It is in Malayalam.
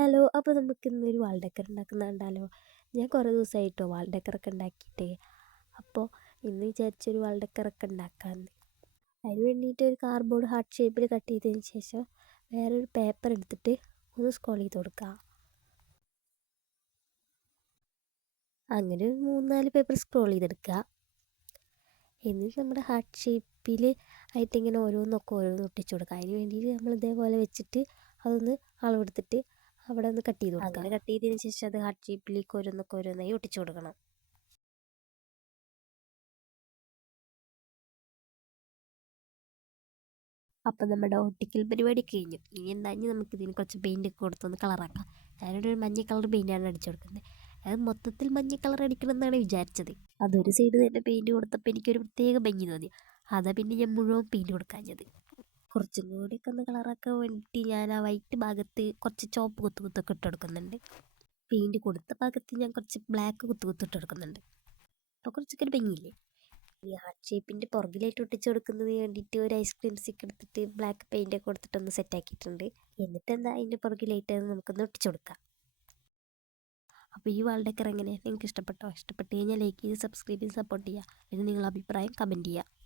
ഹലോ, അപ്പോൾ നമുക്ക് ഇന്നൊരു വാൾ ഡെക്കർ ഉണ്ടാക്കുന്ന കണ്ടാലോ? ഞാൻ കുറേ ദിവസമായിട്ടോ വാൾ ഡെക്കറൊക്കെ ഉണ്ടാക്കിയിട്ട്. അപ്പോൾ ഇന്ന് വിചാരിച്ചൊരു വാൾ ഡെക്കറൊക്കെ ഉണ്ടാക്കാമെന്ന്. അതിന് വേണ്ടിയിട്ട് ഒരു കാർഡ്ബോർഡ് ഹാർട്ട് ഷേപ്പിൽ കട്ട് ചെയ്തതിന് ശേഷം വേറൊരു പേപ്പർ എടുത്തിട്ട് ഒന്ന് സ്ക്രോൾ ചെയ്ത് കൊടുക്കുക. അങ്ങനെ ഒരു 3-4 പേപ്പർ സ്ക്രോൾ ചെയ്തെടുക്കുക. എന്നിട്ട് നമ്മുടെ ഹാർട്ട് ഷേപ്പിൽ ആയിട്ട് ഇങ്ങനെ ഓരോന്ന് ഒട്ടിച്ചു കൊടുക്കുക. അതിന് വേണ്ടിയിട്ട് നമ്മൾ ഇതേപോലെ വെച്ചിട്ട് അതൊന്ന് അളവെടുത്തിട്ട് അവിടെ ഒന്ന് കട്ട് ചെയ്ത് കൊടുക്കുക. അങ്ങനെ കട്ട് ചെയ്തതിന് ശേഷം അത് ഹാർട്ട് ഷേപ്പിലേക്ക് ഓരോന്നായി ഒട്ടിച്ചു കൊടുക്കണം. അപ്പം നമ്മുടെ ഒട്ടിക്കൽ പരിപാടി കഴിഞ്ഞു. ഇനി നമുക്ക് ഇതിന് കുറച്ച് പെയിൻ്റ് ഒക്കെ കൊടുത്തൊന്ന് കളറാക്കാം. ഞാനിവിടെ ഒരു മഞ്ഞ കളർ പെയിൻ്റാണ് അടിച്ചു കൊടുക്കുന്നത്. അത് മൊത്തത്തിൽ മഞ്ഞ കളർ അടിക്കണം എന്നാണ് വിചാരിച്ചത്. അതൊരു സൈഡ് തന്നെ പെയിൻറ്റ് കൊടുത്തപ്പോൾ എനിക്കൊരു പ്രത്യേക ഭംഗി തോന്നി. അതാ പിന്നെ ഞാൻ മുഴുവൻ പെയിൻറ്റ് കൊടുക്കാഞ്ഞത്. കുറച്ചും കൂടിയൊക്കെ ഒന്ന് കളറാക്കാൻ വേണ്ടിയിട്ട് ഞാൻ ആ വൈറ്റ് ഭാഗത്ത് കുറച്ച് ചുവപ്പ് കുത്തൊക്കെ ഇട്ട് കൊടുക്കുന്നുണ്ട്. പെയിൻറ്റ് കൊടുത്ത ഭാഗത്ത് ഞാൻ കുറച്ച് ബ്ലാക്ക് കുത്തിട്ട് കൊടുക്കുന്നുണ്ട്. അപ്പോൾ കുറച്ചൊക്കെ ഒരു ഭംഗിയില്ലേ? ഈ ഹാർട്ട് ഷേപ്പിൻ്റെ പുറകിലായിട്ട് ഒട്ടിച്ച് കൊടുക്കുന്നതിന് വേണ്ടിയിട്ട് ഒരു ഐസ്ക്രീം സ്റ്റിക്ക് എടുത്തിട്ട് ബ്ലാക്ക് പെയിൻ്റ് കൊടുത്തിട്ടൊന്ന് സെറ്റാക്കിയിട്ടുണ്ട്. എന്നിട്ട് അതിൻ്റെ പുറകിലായിട്ട് നമുക്കൊന്ന് ഒട്ടിച്ചു കൊടുക്കാം. അപ്പോൾ ഈ വാൾ ഡെക്കർ എങ്ങനെ നിങ്ങൾക്ക് ഇഷ്ടപ്പെട്ടോ? ഇഷ്ടപ്പെട്ട് കഴിഞ്ഞാൽ ലൈക്ക് ചെയ്ത് സബ്സ്ക്രൈബ് ചെയ്ത് സപ്പോർട്ട് ചെയ്യുക. പിന്നെ നിങ്ങളുടെ അഭിപ്രായം കമൻറ്റ് ചെയ്യുക.